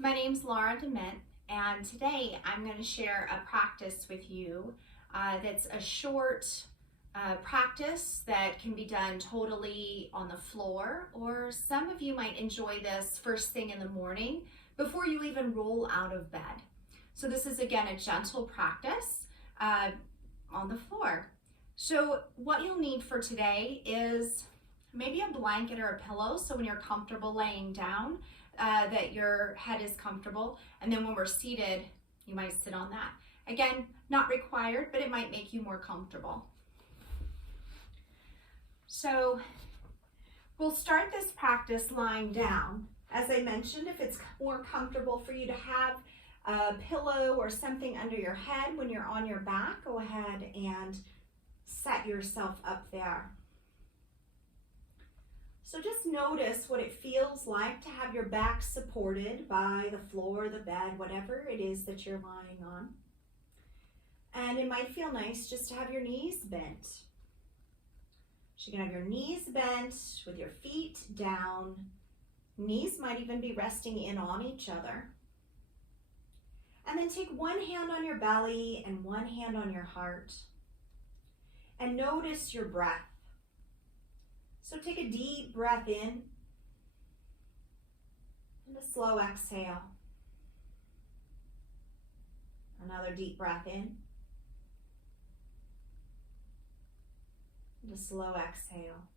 My name's Laura DeMint, and today I'm going to share a practice with you that's a short practice that can be done totally on the floor, or some of you might enjoy this first thing in the morning before you even roll out of bed. So this is again a gentle practice on the floor. So what you'll need for today is maybe a blanket or a pillow, so when you're comfortable laying down, that your head is comfortable, and then when we're seated, you might sit on that. Again, not required, but it might make you more comfortable. So we'll start this practice lying down. As I mentioned, if it's more comfortable for you to have a pillow or something under your head when you're on your back, go ahead and set yourself up there. So just notice what it feels like to have your back supported by the floor, the bed, whatever it is that you're lying on. And it might feel nice just to have your knees bent. So you can have your knees bent with your feet down. Knees might even be resting in on each other. And then take one hand on your belly and one hand on your heart. And notice your breath. So take a deep breath in and a slow exhale. Another deep breath in and a slow exhale.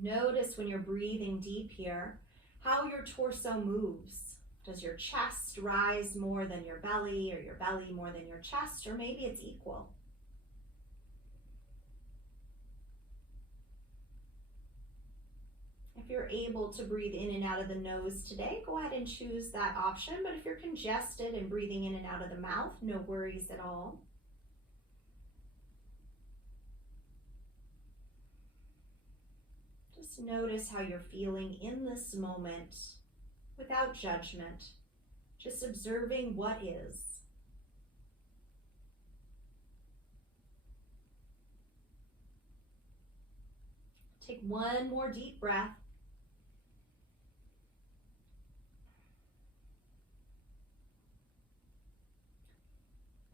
Notice when you're breathing deep here, how your torso moves. Does your chest rise more than your belly, or your belly more than your chest, or maybe it's equal? If you're able to breathe in and out of the nose today, go ahead and choose that option. But if you're congested and breathing in and out of the mouth, no worries at all. Just notice how you're feeling in this moment without judgment, just observing what is. Take one more deep breath.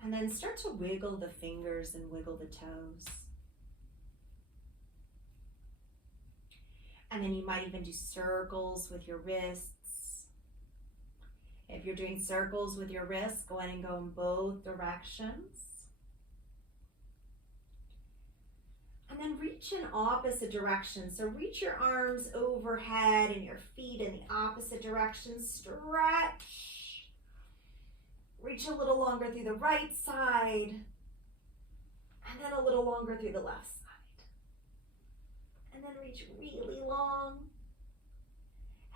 And then start to wiggle the fingers and wiggle the toes. And then you might even do circles with your wrists. If you're doing circles with your wrists, go ahead and go in both directions. And then reach in opposite directions. So reach your arms overhead and your feet in the opposite direction. Stretch. Reach a little longer through the right side, and then a little longer through the left side. And then reach really long.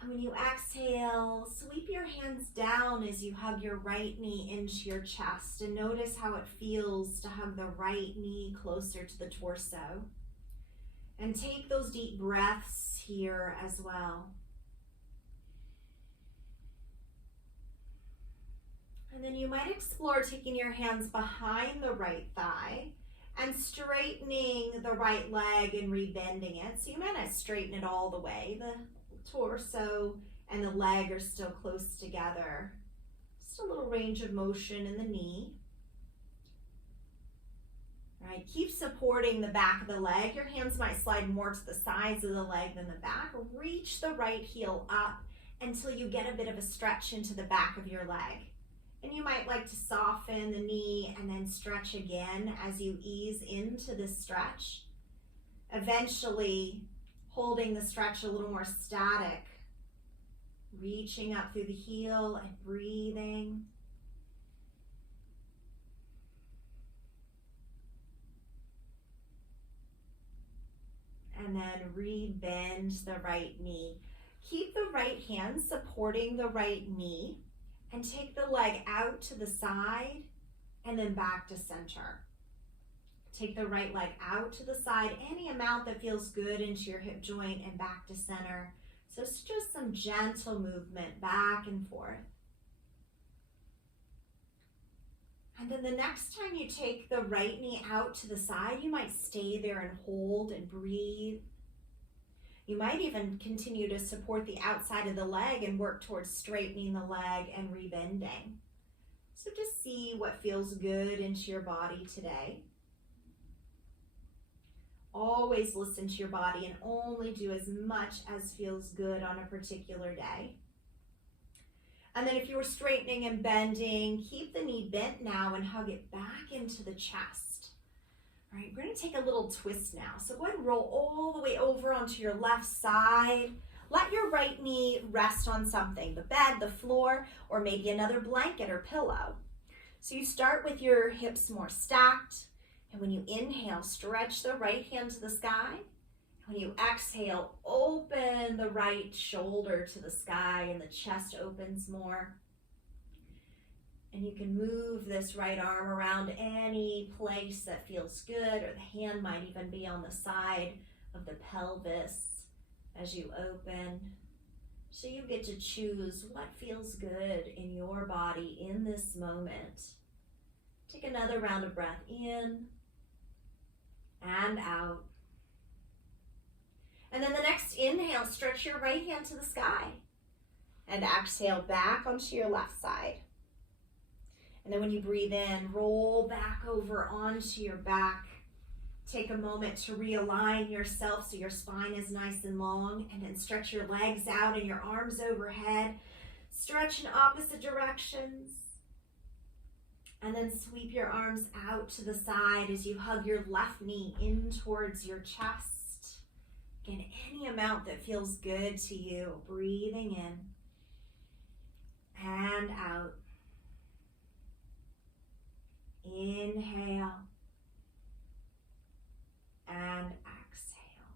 And when you exhale, sweep your hands down as you hug your right knee into your chest, and notice how it feels to hug the right knee closer to the torso. And take those deep breaths here as well. And then you might explore taking your hands behind the right thigh and straightening the right leg and rebending it. So you might not straighten it all the way. The torso and the leg are still close together. Just a little range of motion in the knee. All right, keep supporting the back of the leg. Your hands might slide more to the sides of the leg than the back. Reach the right heel up until you get a bit of a stretch into the back of your leg. And you might like to soften the knee and then stretch again as you ease into this stretch. Eventually, holding the stretch a little more static. Reaching up through the heel and breathing. And then re-bend the right knee. Keep the right hand supporting the right knee. And take the leg out to the side and then back to center. Take the right leg out to the side, any amount that feels good into your hip joint, and back to center. So it's just some gentle movement back and forth. And then the next time you take the right knee out to the side, you might stay there and hold and breathe. You might even continue to support the outside of the leg and work towards straightening the leg and rebending. So just see what feels good into your body today. Always listen to your body and only do as much as feels good on a particular day. And then if you were straightening and bending, keep the knee bent now and hug it back into the chest. All right, we're going to take a little twist now. So go ahead and roll all the way over onto your left side. Let your right knee rest on something, the bed, the floor, or maybe another blanket or pillow. So you start with your hips more stacked. And when you inhale, stretch the right hand to the sky. When you exhale, open the right shoulder to the sky and the chest opens more. And you can move this right arm around any place that feels good, or the hand might even be on the side of the pelvis as you open. So you get to choose what feels good in your body in this moment. Take another round of breath in and out. And then the next inhale, stretch your right hand to the sky. And exhale back onto your left side. And then when you breathe in, roll back over onto your back. Take a moment to realign yourself so your spine is nice and long. And then stretch your legs out and your arms overhead. Stretch in opposite directions. And then sweep your arms out to the side as you hug your left knee in towards your chest. Again, any amount that feels good to you. Breathing in and out. Inhale and exhale.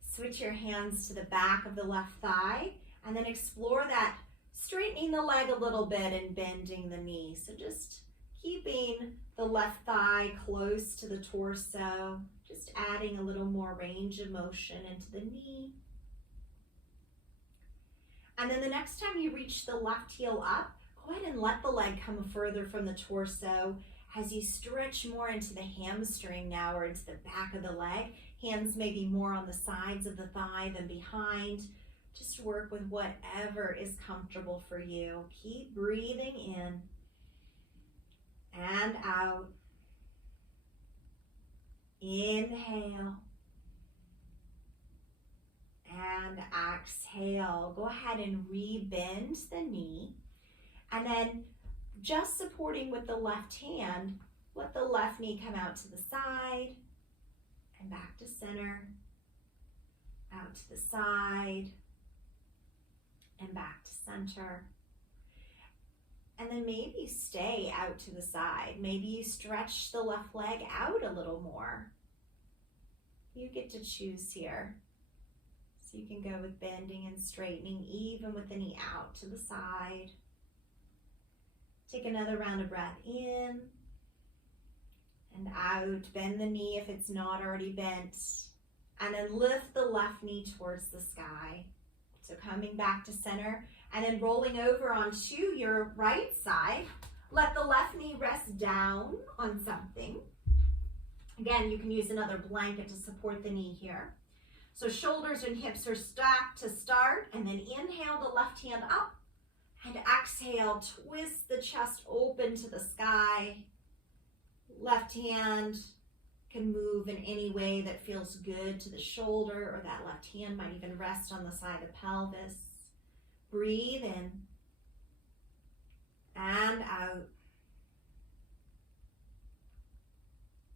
Switch your hands to the back of the left thigh and then explore that, straightening the leg a little bit and bending the knee. So just keeping the left thigh close to the torso, just adding a little more range of motion into the knee. And then the next time you reach the left heel up, go ahead and let the leg come further from the torso as you stretch more into the hamstring now, or into the back of the leg. Hands may be more on the sides of the thigh than behind. Just work with whatever is comfortable for you. Keep breathing in and out. Inhale and exhale. Go ahead and rebend the knee, and then just supporting with the left hand, let the left knee come out to the side and back to center, out to the side and back to center. And then maybe stay out to the side. Maybe you stretch the left leg out a little more. You get to choose here. So you can go with bending and straightening, even with the knee out to the side. Take another round of breath in and out. Bend the knee if it's not already bent. And then lift the left knee towards the sky. So coming back to center and then rolling over onto your right side. Let the left knee rest down on something. Again, you can use another blanket to support the knee here. So shoulders and hips are stacked to start, and then inhale the left hand up and exhale, twist the chest open to the sky. Left hand can move in any way that feels good to the shoulder, or that left hand might even rest on the side of the pelvis. Breathe in and out.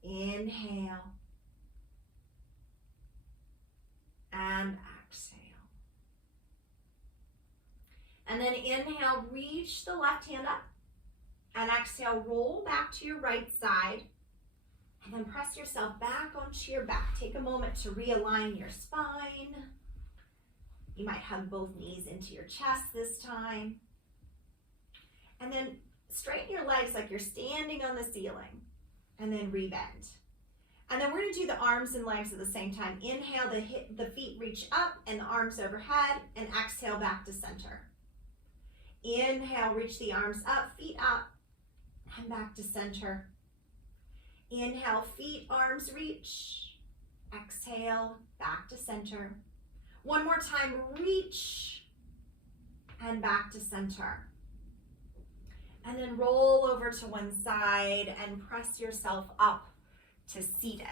Inhale and exhale. And then inhale, reach the left hand up, and exhale, roll back to your right side, and then press yourself back onto your back. Take a moment to realign your spine. You might hug both knees into your chest this time. And then straighten your legs like you're standing on the ceiling, and then rebend. And then we're going to do the arms and legs at the same time. Inhale, the feet reach up and the arms overhead, and exhale back to center. Inhale, reach the arms up, feet up, and back to center. Inhale, feet, arms reach. Exhale, back to center. One more time, reach and back to center. And then roll over to one side and press yourself up to seated.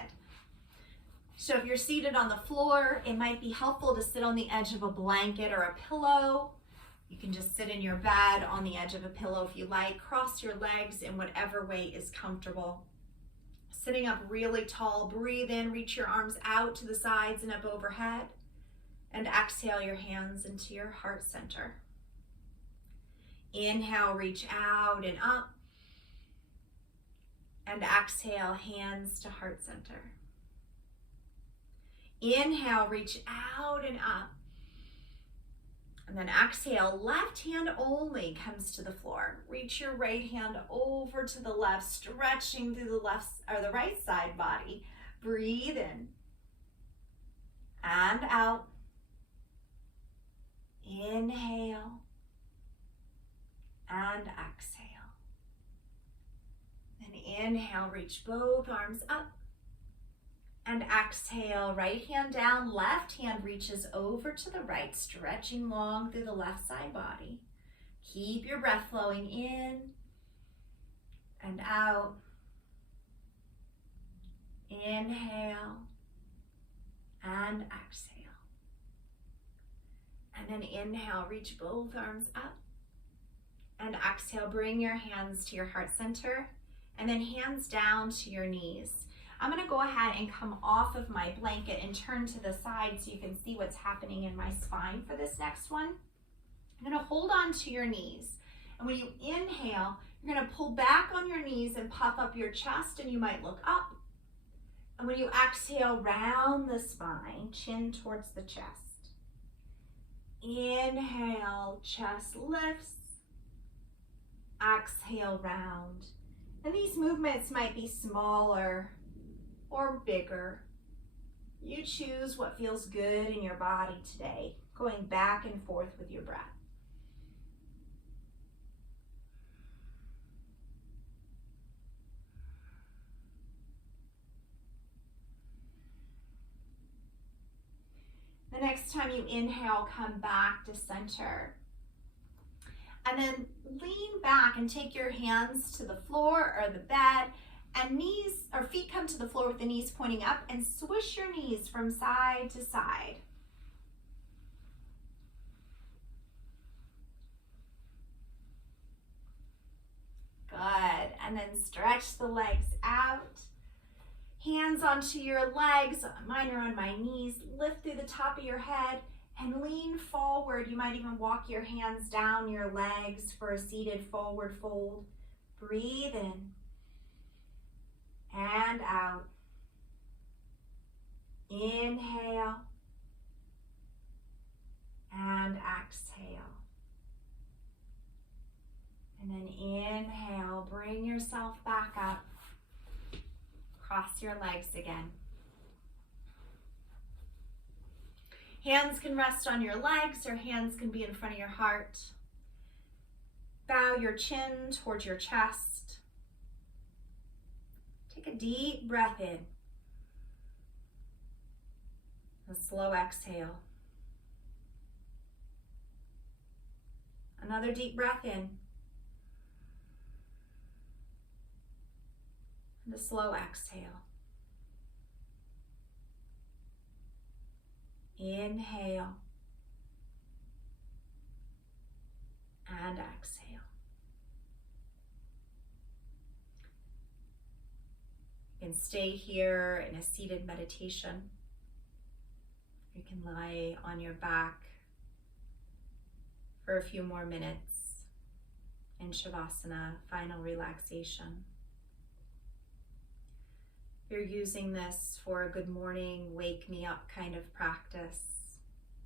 So if you're seated on the floor, it might be helpful to sit on the edge of a blanket or a pillow. You can just sit in your bed on the edge of a pillow if you like. Cross your legs in whatever way is comfortable. Sitting up really tall, breathe in, reach your arms out to the sides and up overhead. And exhale your hands into your heart center. Inhale, reach out and up. And exhale, hands to heart center. Inhale, reach out and up. And then exhale, left hand only comes to the floor. Reach your right hand over to the left, stretching through the left or the right side body. Breathe in and out. Inhale and exhale. Then inhale, reach both arms up. And exhale, right hand down, left hand reaches over to the right, stretching long through the left side body. Keep your breath flowing in and out. Inhale and exhale. And then inhale, reach both arms up. And exhale, bring your hands to your heart center. And then hands down to your knees. I'm gonna go ahead and come off of my blanket and turn to the side so you can see what's happening in my spine for this next one. I'm gonna hold on to your knees. And when you inhale, you're gonna pull back on your knees and puff up your chest, and you might look up. And when you exhale, round the spine, chin towards the chest. Inhale, chest lifts. Exhale, round. And these movements might be smaller or bigger. You choose what feels good in your body today, going back and forth with your breath. The next time you inhale, come back to center. And then lean back and take your hands to the floor or the bed, and knees or feet come to the floor with the knees pointing up, and swish your knees from side to side. Good. And then stretch the legs out. Hands onto your legs. Mine are on my knees. Lift through the top of your head and lean forward. You might even walk your hands down your legs for a seated forward fold. Breathe in and out. Inhale and exhale. And then inhale, bring yourself back up. Cross your legs again. Hands can rest on your legs, or hands can be in front of your heart. Bow your chin towards your chest. Take a deep breath in. A slow exhale. Another deep breath in. And a slow exhale. Inhale and exhale. You can stay here in a seated meditation. You can lie on your back for a few more minutes in Shavasana, final relaxation. You're using this for a good morning, wake me up kind of practice.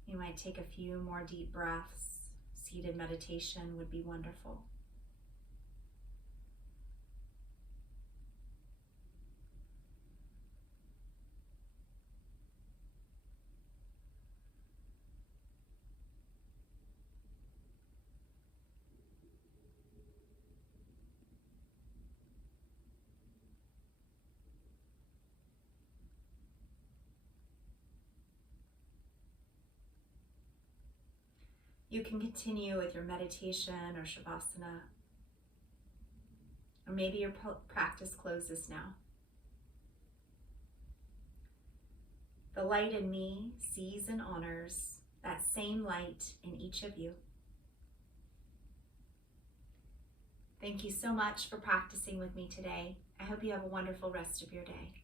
You might take a few more deep breaths. Seated meditation would be wonderful. You can continue with your meditation or Shavasana, or maybe your practice closes now. The light in me sees and honors that same light in each of you. Thank you so much for practicing with me today. I hope you have a wonderful rest of your day.